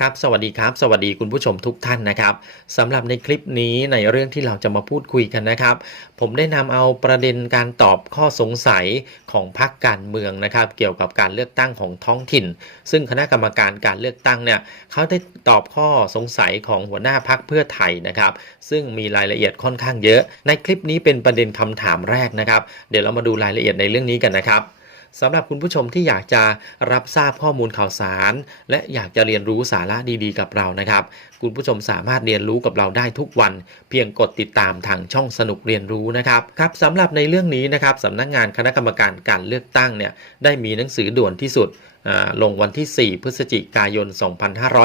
ครับสวัสดีครับ สวัสดีคุณผู้ชมทุกท่านนะครับสำหรับในคลิปนี้ในเรื่องที่เราจะมาพูดคุยกันนะครับ ผมได้นำเอาประเด็นการตอบข้อสงสัยของพรรคการเมืองนะครับ เกี่ยวกับการเลือกตั้งของท้องถิ่น ซึ่งคณะกรรมการการเลือกตั้งเนี่ยเขาได้ตอบข้อสงสัยของหัวหน้าพรรคเพื่อไทยนะครับ ซึ่งมีรายละเอียดค่อนข้างเยอะ ในคลิปนี้เป็นประเด็นคำถามแรกนะครับ เดี๋ยวเรามาดูรายละเอียดในเรื่องนี้กันนะครับ สำหรับคุณผู้ชมที่อยากจะรับทราบข้อมูลข่าวสาร และอยากจะเรียนรู้สาระดีๆ กับเรานะครับ คุณผู้ชมสามารถเรียนรู้กับเราได้ทุกวัน เพียงกดติดตามทางช่องสนุกเรียนรู้นะครับครับสำหรับในเรื่องนี้นะครับสำนักงานคณะกรรมการการเลือกตั้งเนี่ยได้มีหนังสือด่วนที่สุดลงวันที่ 4 พฤศจิกายน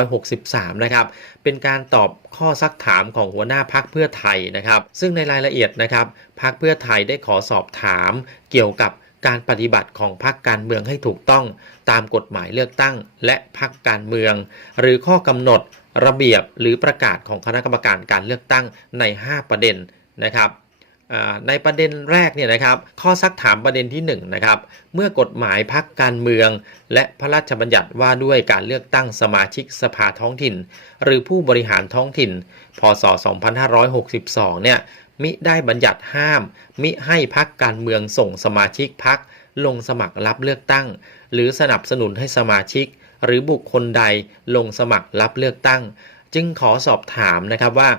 2563 นะครับ เป็นการตอบข้อซักถามของหัวหน้าพักเพื่อไทยนะครับ ซึ่งในรายละเอียดนะครับพักเพื่อไทยได้ขอสอบถามเกี่ยวกับ การปฏิบัติของพรรคการเมืองให้ถูกต้องตามกฎหมายเลือกตั้ง และพรรคการเมือง หรือข้อกำหนดระเบียบหรือประกาศของคณะกรรมการการเลือกตั้งใน 5 ประเด็นนะครับ ในประเด็นแรกเนี่ยนะครับ ข้อซักถามประเด็นที่1นะครับ เมื่อกฎหมายพรรคการเมือง และพระราชบัญญัติว่าด้วยการเลือกตั้งสมาชิกสภาท้องถิ่น หรือผู้บริหารท้องถิ่น พศ 2562 เนี่ย มิได้บัญญัติห้าม มิให้พักการเมืองส่งสมาชิกพักลงสมัครรับเลือกตั้ง หรือสนับสนุนให้สมาชิก หรือบุคคลใดลงสมัครรับเลือกตั้ง จึงขอสอบถามนะครับว่า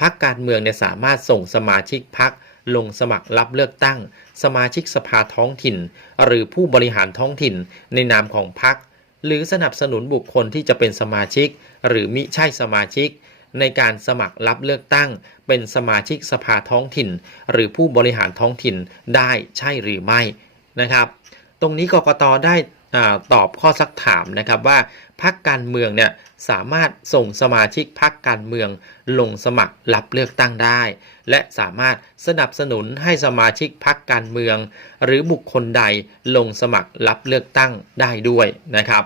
พักการเมืองเนี่ยสามารถส่งสมาชิกพัก ลงสมัครรับเลือกตั้ง สมาชิกสภาท้องถิ่น หรือผู้บริหารท้องถิ่นในนามของพักหรือสนับสนุนบุคคลที่จะเป็นสมาชิก หรือมิใช่สมาชิก ในการสมัครรับเลือกตั้ง เป็นสมาชิกสภาท้องถิ่น หรือผู้บริหารท้องถิ่นได้ใช่หรือไม่นะครับ ตรงนี้กกตได้ ตอบข้อซักถามนะครับว่าพรรคการเมืองเนี่ยสามารถส่งสมาชิกพรรคการเมืองลงสมัครรับเลือกตั้งได้ และสามารถสนับสนุนให้สมาชิกพรรคการเมือง หรือบุคคลใดลงสมัครรับเลือกตั้งได้ด้วยนะครับ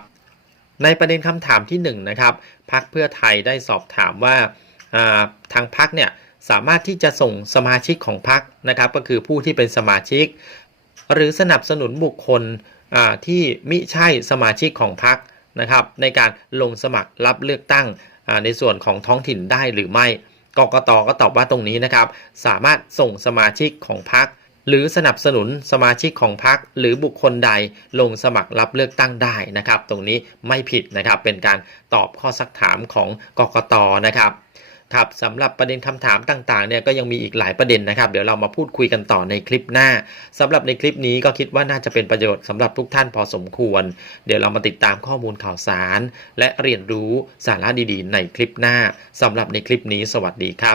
ในประเด็นคำถามที่1นงนะครับพักเพื่อไทยได้สอบถามว่าทางพักเนี่ยสามารถที่จะส่งสมาชิกของพักนะครับ ก็คือผู้ที่เป็นสมาชิก หรือสนับสนุนบุคคล ที่มิใช่สมาชิกของพักนะครับ ในการลงสมัครรับเลือกตั้งในส่วนของท้องถิ่นได้หรือไม่กกตก็ตอบว่าตรงนี้นะครับ สามารถส่งสมาชิกของพักหรือสนับสนุนสมาชิกของพรรคหรือบุคคลใดลงสมัครรับเลือกตั้งได้นะครับ ตรงนี้ไม่ผิดนะครับเป็นการตอบข้อซักถามของกกตนะครับ ครับสำหรับประเด็นคำถามต่างๆเนี่ยก็ยังมีอีกหลายประเด็นนะครับ เดี๋ยวเรามาพูดคุยกันต่อในคลิปหน้าสำหรับในคลิปนี้ก็คิดว่าน่าจะเป็นประโยชน์สำหรับทุกท่านพอสมควร เดี๋ยวเรามาติดตามข้อมูลข่าวสาร และเรียนรู้สาระดีๆ ในคลิปหน้าสำหรับในคลิปนี้สวัสดีครับ